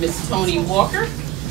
Ms. Tony Walker.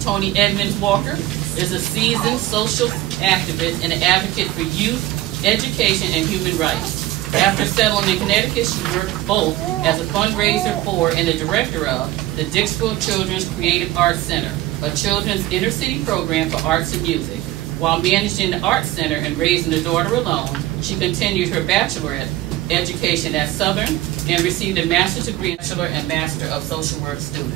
Tony Edmonds Walker is a seasoned social activist and an advocate for youth, education, and human rights. After settling in Connecticut, she worked both as a fundraiser for and the director of the Dixville Children's Creative Arts Center, a children's inner-city program for arts and music. While managing the Arts Center and raising a daughter alone, she continued her bachelorette education at Southern and received a master's degree, bachelor and master of social work student.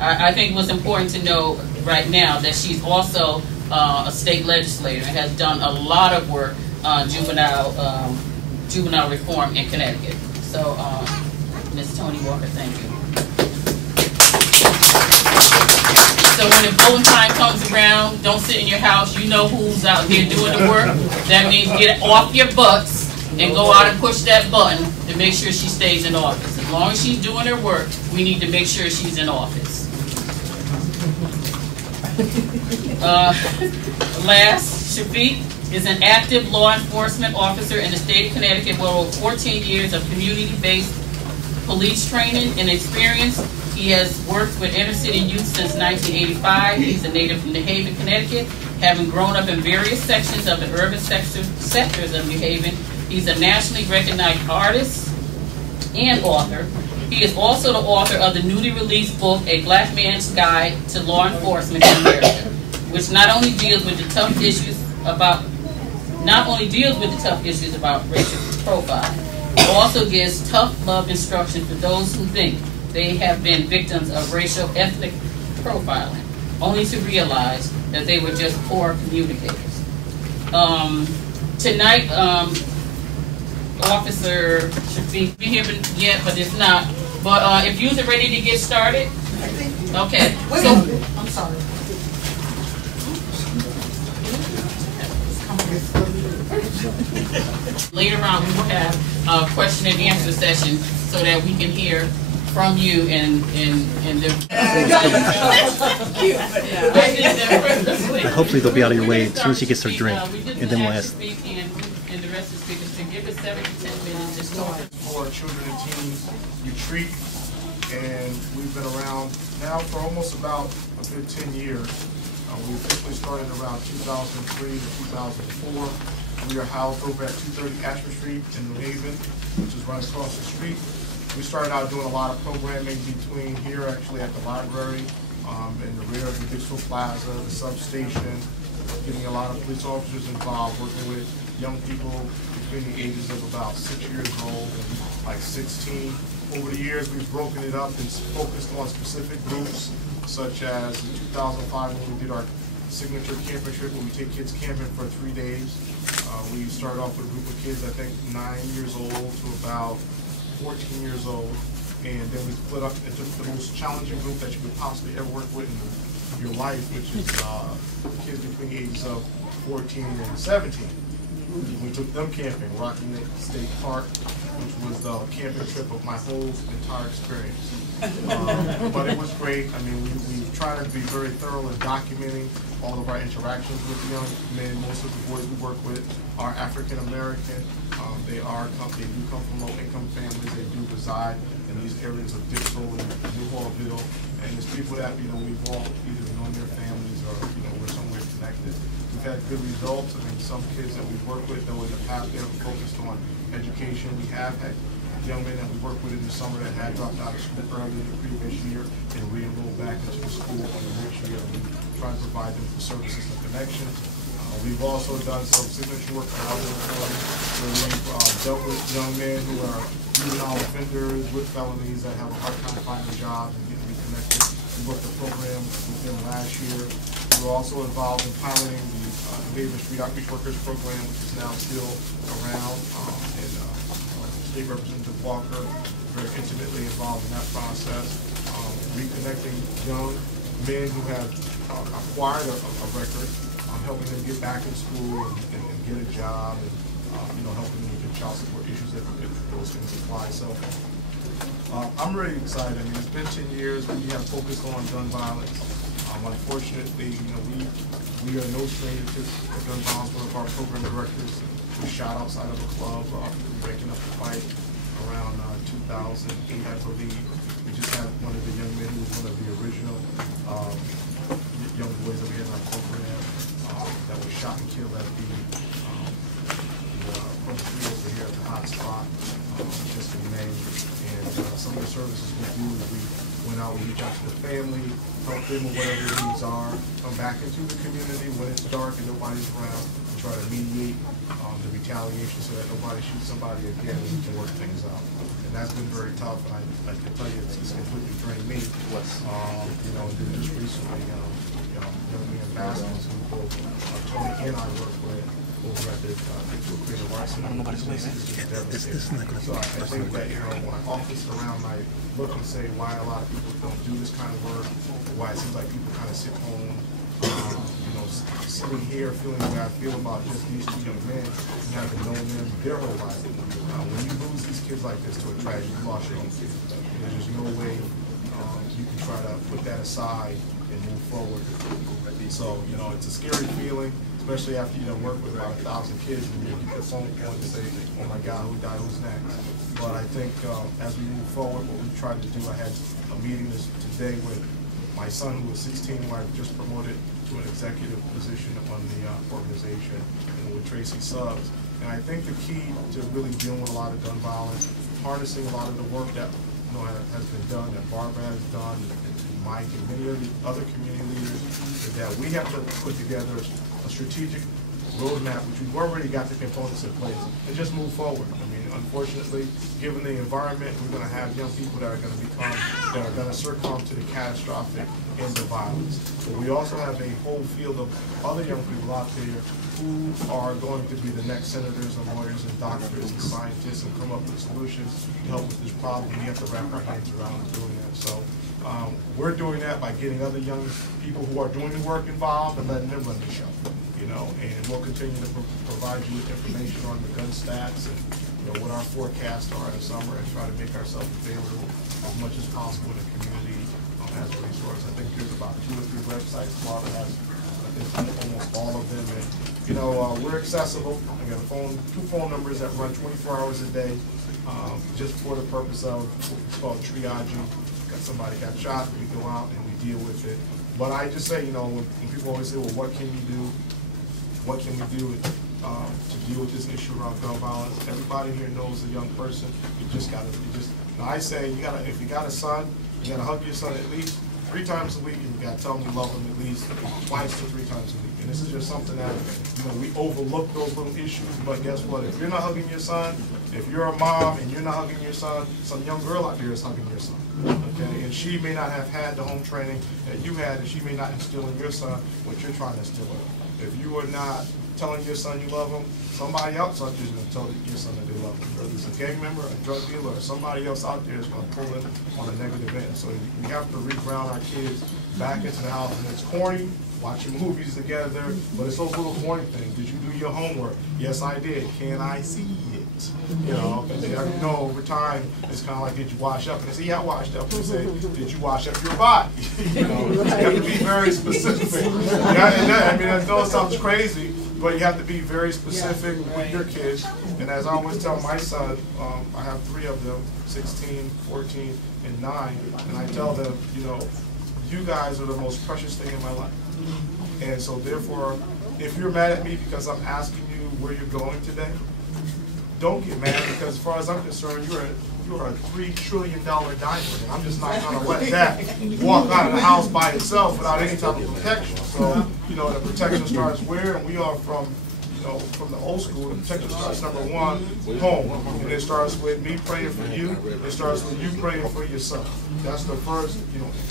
I think what's important to know right now that she's also a state legislator and has done a lot of work on juvenile reform in Connecticut. So, Ms. Tony Walker, thank you. So when the voting time comes around, don't sit in your house. You know who's out here doing the work. That means get off your butts and go out and push that button to make sure she stays in office. As long as she's doing her work, we need to make sure she's in office. Last, Shafiq is an active law enforcement officer in the state of Connecticut with over 14 years of community-based police training and experience. He has worked with inner city youth since 1985. He's a native from New Haven, Connecticut, having grown up in various sections of the urban sectors of New Haven. He's a nationally recognized artist and author. He is also the author of the newly released book, A Black Man's Guide to Law Enforcement in America, which not only deals with the tough issues about racial profiling, it also gives tough love instruction for those who think they have been victims of racial ethnic profiling, only to realize that they were just poor communicators. Tonight, Officer Shafiq be here yet, but it's not. But if you're ready to get started, okay. So, I'm sorry. Later on, we will have a question and answer session so that we can hear from you and the. Hopefully they'll be out of your way as soon as she gets her drink, and then we'll ask. And the rest of the speakers to give us 7 to 10 minutes to start. For our children and teens retreat, and we've been around now for almost about a good 10 years. We officially started around 2003 to 2004. We are housed over at 230 Ashford Street in New Haven, which is right across the street. We started out doing a lot of programming between here, actually at the library, in the rear of the Dixville Plaza, the substation, getting a lot of police officers involved, working with young people between the ages of about 6 years old and like 16. Over the years, we've broken it up and focused on specific groups, such as in 2005 when we did our signature camping trip where we take kids camping for 3 days. We started off with a group of kids, I think 9 years old to about 14 years old, and then we split up into the most challenging group that you could possibly ever work with in your life, which is kids between the ages of 14 and 17. We took them camping, Rocky Neck State Park, which was the camping trip of my whole entire experience. But it was great. I mean, we try to be very thorough in documenting all of our interactions with the young men. Most of the boys we work with are African American. They do come from low-income families. They do reside in these areas of Dixville and Newhallville, and it's people that we've all either known their families or we're somewhere connected. We've had good results. I mean, some kids that we've worked with, though, in the past they have focused on education. We have had young men that we worked with in the summer that had dropped out of school early in the previous year and re-enrolled back into the school in the next year. We try to provide them with services and connections. We've also done some signature work on housing reform where we've dealt with young men who are juvenile offenders with felonies that have a hard time finding jobs and getting reconnected. We worked a program with them last year. We were also involved in piloting the Haven Street Outreach Workers Program, which is now still around, and State Representative Walker very intimately involved in that process, reconnecting young men who have acquired a record, helping them get back in school and get a job, and helping them with their child support issues if those things apply. So I'm really excited. I mean, it's been 10 years. We have focused on gun violence. Unfortunately, we are no stranger to gun violence. One of our program directors was shot outside of a club, breaking up a fight around 2008, I believe. We just had one of the young men who out, we reach out to the family, help them with whatever their needs are, come back into the community when it's dark and nobody's around, and try to mediate the retaliation so that nobody shoots somebody again, and we can work things out. And that's been very tough, and I can tell you it's completely drained me. You know, and then just recently, young men basketball who both Tony and I work with over at the Creative Arts Center. So I think that, you know, when I office around, I look and say why a lot of people don't do this kind of work, or why it seems like people kind of sit home, you know, sitting here feeling the way I feel about just these two young men who haven't known them their whole life. When you lose these kids like this to a tragedy, you lost your own kid. There's just no way you can try to put that aside and move forward. So, you know, it's a scary feeling, especially after you work with about 1,000 kids and you get the phone call and say, oh my God, who died, who's next? But I think as we move forward, what we tried to do, I had a meeting today with my son who was 16, who I just promoted to an executive position on the organization, and with Tracy Suggs. And I think the key to really dealing with a lot of gun violence, harnessing a lot of the work that has been done, that Barbara has done, and Mike and many of the other community leaders, is that we have to put together a strategic roadmap, which we've already got the components in place, and just move forward. I mean, unfortunately, given the environment, we're going to have young people that are going to succumb to the catastrophic end of violence. But we also have a whole field of other young people out there who are going to be the next senators and lawyers and doctors and scientists and come up with solutions to help with this problem. We have to wrap our hands around doing that. So we're doing that by getting other young people who are doing the work involved and letting them run the show. You know, and we'll continue to provide you with information on the gun stats and what our forecasts are in the summer, and try to make ourselves available as much as possible in the community as a resource. I think there's about 2 or 3 websites. Florida has, I think, almost all of them. And we're accessible. We got 2 phone numbers that run 24 hours a day, just for the purpose of what's called triaging. Somebody got shot, we go out and we deal with it. But I just say, when people always say, well, what can you do? What can we do to deal with this issue around gun violence? Everybody here knows a young person. Now I say, if you got a son, you gotta hug your son at least 3 times a week, and you gotta tell him you love him at least twice to 3 times a week. And this is just something that, we overlook those little issues. But guess what? If you're not hugging your son, if you're a mom and you're not hugging your son, some young girl out there is hugging your son. Okay, and she may not have had the home training that you had, and she may not instill in your son what you're trying to instill in him. If you are not telling your son you love him, somebody else out there is going to tell your son that they love him. Whether it's a gang member, a drug dealer, or somebody else out there is going to pull him on a negative end. So we have to reground our kids back into the house. And it's corny, watching movies together, but it's those little corny things. Did you do your homework? Yes, I did. Can I see it? Over time, it's kind of like, did you wash up? And they say, yeah, I washed up. And they say, did you wash up your body? You have to be very specific. I mean, I know it sounds crazy, but you have to be very specific with your kids. And as I always tell my son, I have 3 of them, 16, 14, and 9, and I tell them, you guys are the most precious thing in my life. And so therefore, if you're mad at me because I'm asking you where you're going today, don't get mad, because as far as I'm concerned, you're a $3 trillion diamond, and I'm just not going to let that walk out of the house by itself without any type of protection. So, the protection starts where? And we are from the old school. The protection starts, number 1, home. And it starts with me praying for you. It starts with you praying for yourself. That's the first,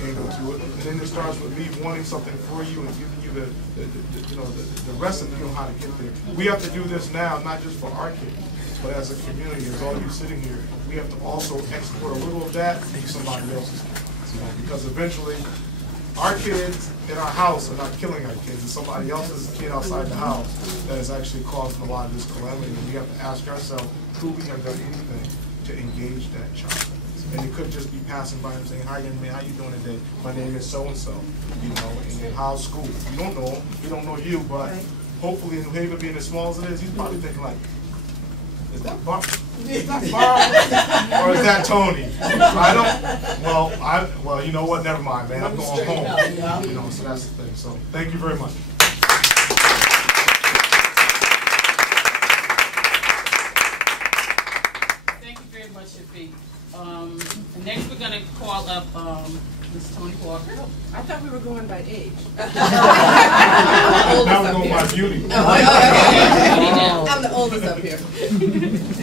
angle to it. And then it starts with me wanting something for you and giving you the recipe on how to get there. We have to do this now, not just for our kids, but as a community, as all you sitting here, we have to also export a little of that into somebody else's kids. Because eventually, our kids in our house are not killing our kids. It's somebody else's kid outside the house that is actually causing a lot of this calamity. And we have to ask ourselves, could we have done anything to engage that child? And it could just be passing by and saying, hi, young man, how you doing today? My name is so-and-so. And how's school? You don't know him. He don't know you, but hopefully in New Haven, being as small as it is, he's probably thinking like, is that Bob? Is that Bob? Or is that Tony? I don't. Well, you know what? Never mind, man. I'm going home. So that's the thing. So thank you very much. Thank you very much, Shafiq. Next, we're going to call up Ms. Tony Walker. I thought we were going by age. Now we're going by beauty. I'm the oldest up here.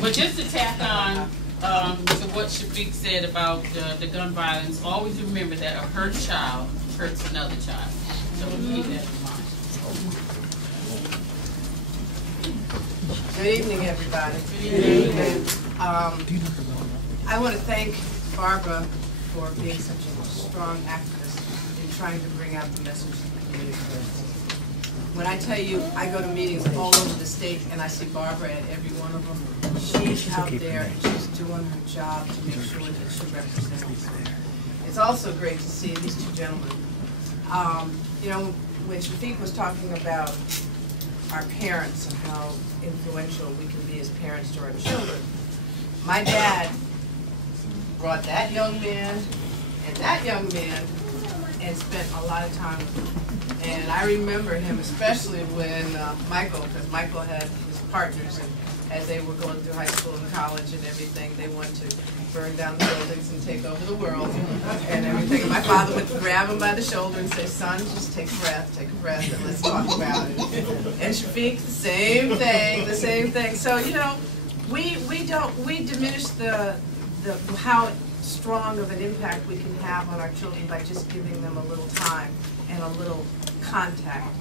But just to tack on to what Shafiq said about the gun violence, always remember that a hurt child hurts another child. So keep that in mind. Good evening, everybody. Good evening. I want to thank Barbara for being such a strong activist in trying to bring out the message to the community. When I tell you I go to meetings all over the state and I see Barbara at every one of them, she's out there and she's doing her job to make sure that she represents. It's also great to see these two gentlemen. You know, when Shafiq was talking about our parents and how influential we can be as parents to our children, my dad brought that young man and that young man and spent a lot of time with him. And I remember him especially when Michael, because Michael had his partners, and as they were going through high school and college and everything, they wanted to burn down the buildings and take over the world and everything. And my father would grab him by the shoulder and say, son, just take a breath, and let's talk about it. And Shafiq, the same thing. So, you know, we diminish the how strong of an impact we can have on our children by just giving them a little time and a little contact.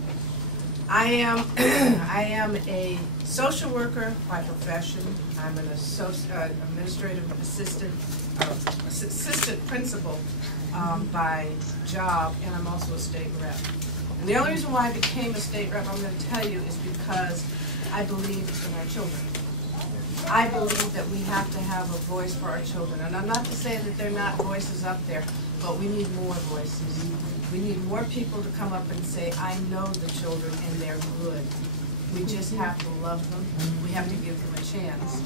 I am a social worker by profession. I'm an administrative assistant principal by job, and I'm also a state rep. And the only reason why I became a state rep, I'm going to tell you, is because I believe in our children. I believe that we have to have a voice for our children. And I'm not to say that there are not voices up there, but we need more voices. We need more people to come up and say, I know the children and they're good. We just have to love them. We have to give them a chance.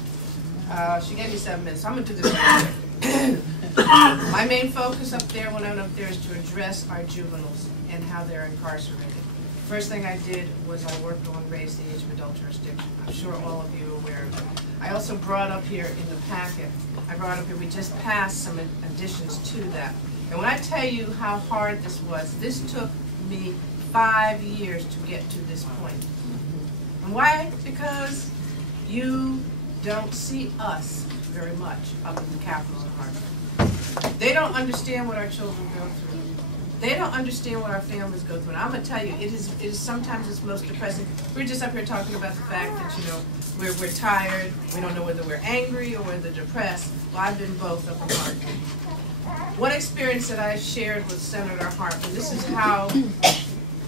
She gave me 7 minutes, so I'm going to do this real quick. My main focus up there when I went up there is to address our juveniles and how they're incarcerated. First thing I did was I worked on raise the age of adult jurisdiction. I'm sure all of you are aware of it. I also brought up here in the packet, we just passed some additions to that. And when I tell you how hard this took me 5 years to get to this point. And why? Because you don't see us very much up in the capitals of Hartford. They don't understand what our children go through. They don't understand what our families go through. And I'm going to tell you, it is sometimes it's most depressing. We're just up here talking about the fact that, you know, we're tired, we don't know whether we're angry or whether depressed. Well, I've been both up in Hartford. One experience that I shared with Senator Hartford, this is how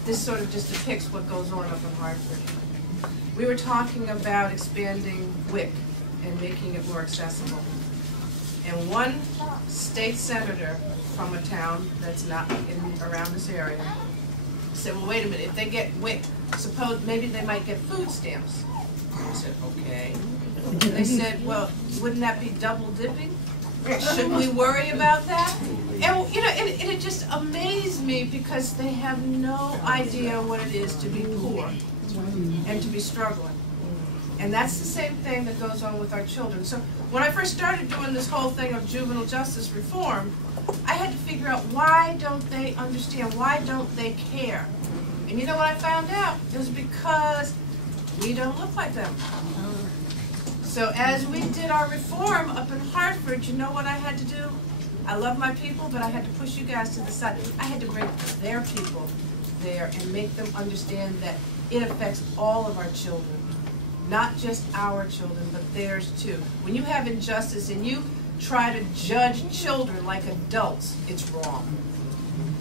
this sort of just depicts what goes on up in Hartford. We were talking about expanding WIC and making it more accessible. And one state senator from a town that's not around this area said, well, wait a minute, if they get WIC, suppose maybe they might get food stamps. I said, okay. And they said, well, wouldn't that be double dipping? Should we worry about that? And, you know, it just amazed me because they have no idea what it is to be poor and to be struggling. And that's the same thing that goes on with our children. So when I first started doing this whole thing of juvenile justice reform, I had to figure out, why don't they understand? Why don't they care? And you know what I found out? It was because we don't look like them. So as we did our reform up in Hartford, you know what I had to do? I love my people, but I had to push you guys to the side. I had to bring their people there and make them understand that it affects all of our children. Not just our children, but theirs too. When you have injustice and you try to judge children like adults, it's wrong.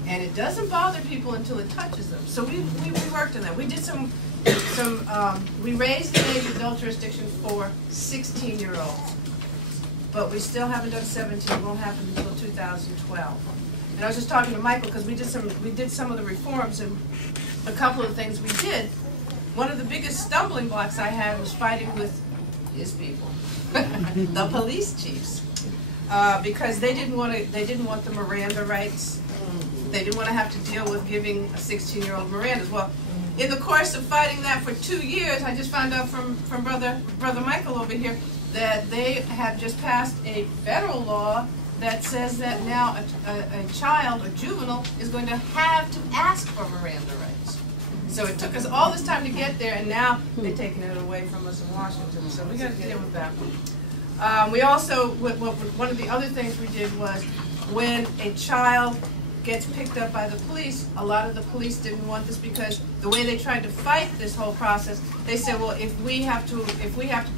And it doesn't bother people until it touches them. So we worked on that. We did we raised the age of adult jurisdiction for 16-year-olds. But we still haven't done 17. It won't happen until 2012. And I was just talking to Michael because we did some of the reforms, and a couple of things we did. One of the biggest stumbling blocks I had was fighting with his people, the police chiefs, because they didn't want the Miranda rights. They didn't want to have to deal with giving a 16-year-old Mirandas. Well, in the course of fighting that for 2 years, I just found out from brother Michael over here that they have just passed a federal law that says that now a child or juvenile is going to have to ask for Miranda rights. So it took us all this time to get there, and now they're taking it away from us in Washington. So we got to deal with that. We also, one of the other things we did was when a child gets picked up by the police, a lot of the police didn't want this because the way they tried to fight this whole process, they said, well, if we have to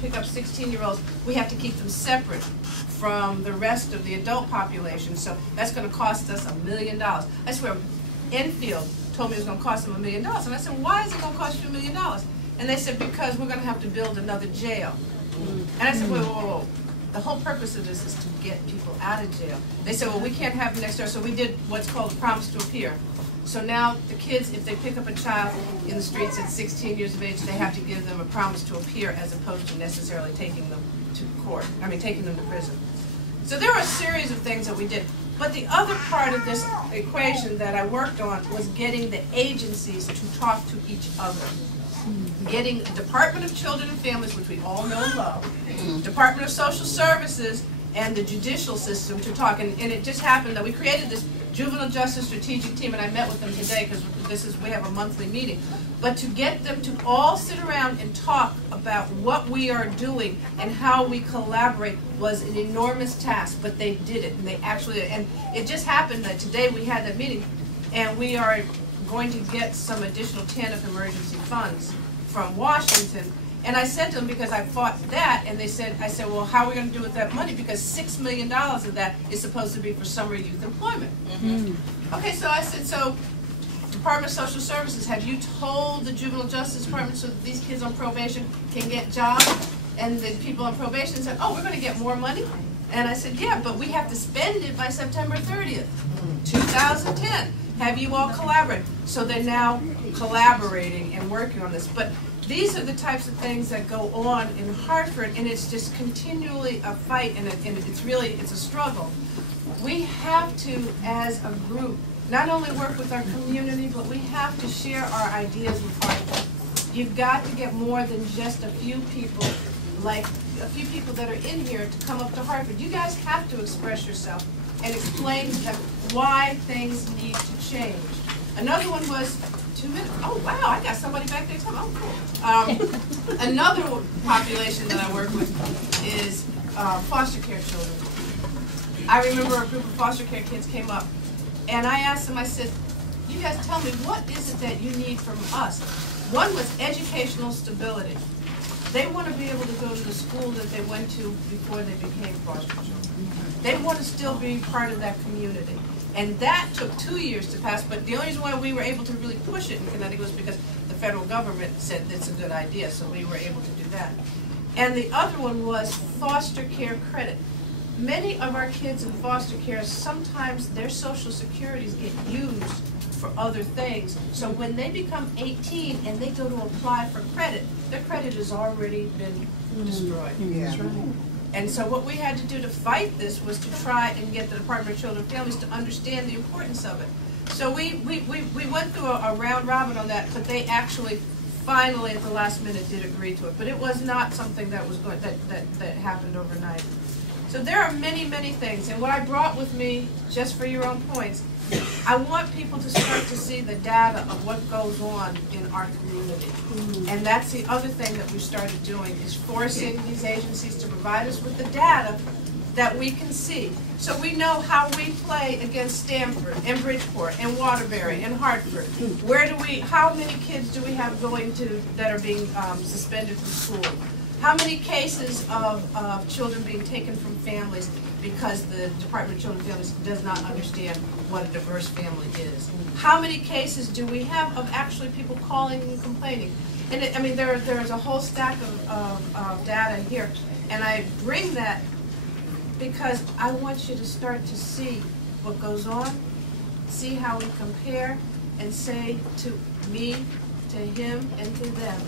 pick up 16-year-olds, we have to keep them separate from the rest of the adult population. So that's going to cost us $1 million. I swear, Enfield told me it was going to cost them $1 million. And I said, why is it going to cost you $1 million? And they said, because we're going to have to build another jail. And I said, whoa, whoa, whoa. The whole purpose of this is to get people out of jail. They said, well, we can't have them next door. So we did what's called a promise to appear. So now the kids, if they pick up a child in the streets at 16 years of age, they have to give them a promise to appear as opposed to necessarily taking them to court. I mean, taking them to prison. So there were a series of things that we did. But the other part of this equation that I worked on was getting the agencies to talk to each other. Getting Department of Children and Families, which we all know and love, Department of Social Services, and the judicial system to talk. And it just happened that we created this juvenile justice strategic team, and I met with them today because we have a monthly meeting. But to get them to all sit around and talk about what we are doing and how we collaborate was an enormous task, but they did it, and they actually, and it just happened that today we had that meeting, and we are going to get some additional TANF emergency funds from Washington. And I said to them, because I fought that, and I said, well, how are we going to do with that money? Because $6 million of that is supposed to be for summer youth employment. Okay, so I said, so Department of Social Services, have you told the Juvenile Justice Department so that these kids on probation can get jobs? And the people on probation said, oh, we're going to get more money? And I said, yeah, but we have to spend it by September 30th, 2010. Have you all collaborated? So they're now collaborating and working on this. But these are the types of things that go on in Hartford, and it's just continually a fight, and it's a struggle. We have to, as a group, not only work with our community, but we have to share our ideas with Hartford. You've got to get more than just a few people, like a few people that are in here, to come up to Hartford. You guys have to express yourself and explain to them why things need to change. Another one was 2 minutes. Oh, wow, I got somebody back there. Oh, cool. Another population that I work with is foster care children. I remember a group of foster care kids came up, and I asked them, I said, you guys tell me, what is it that you need from us? One was educational stability. They want to be able to go to the school that they went to before they became foster children. They want to still be part of that community. And that took 2 years to pass, but the only reason why we were able to really push it in Connecticut was because the federal government said it's a good idea, so we were able to do that. And the other one was foster care credit. Many of our kids in foster care, sometimes their social securities get used for other things. So when they become 18 and they go to apply for credit, their credit has already been destroyed. Yeah. And so what we had to do to fight this was to try and get the Department of Children and Families to understand the importance of it. So we went through a round robin on that, but they actually finally at the last minute did agree to it. But it was not something that was going that happened overnight. So there are many, many things. And what I brought with me, just for your own points, I want people to start to see the data of what goes on in our community. And that's the other thing that we started doing, is forcing these agencies to provide us with the data that we can see. So we know how we play against Stamford and Bridgeport and Waterbury and Hartford. How many kids do we have going to that are being suspended from school? How many cases of children being taken from families because the Department of Children and Families does not understand what a diverse family is? How many cases do we have of actually people calling and complaining? And there's a whole stack of data here, and I bring that because I want you to start to see what goes on, see how we compare, and say to me, to him, and to them,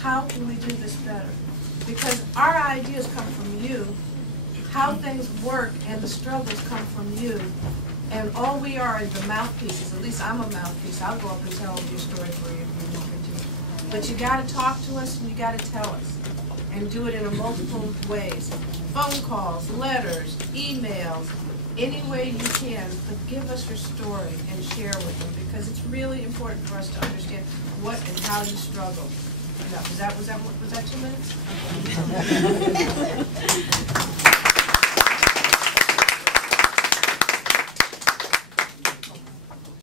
how can we do this better? Because our ideas come from you, how things work and the struggles come from you, and all we are is the mouthpieces. At least I'm a mouthpiece. I'll go up and tell your story for you if you want me to. But you got to talk to us and you got to tell us, and do it in multiple ways. Phone calls, letters, emails, any way you can, but give us your story and share with them, because it's really important for us to understand what and how you struggle. Was that 2 minutes? Okay.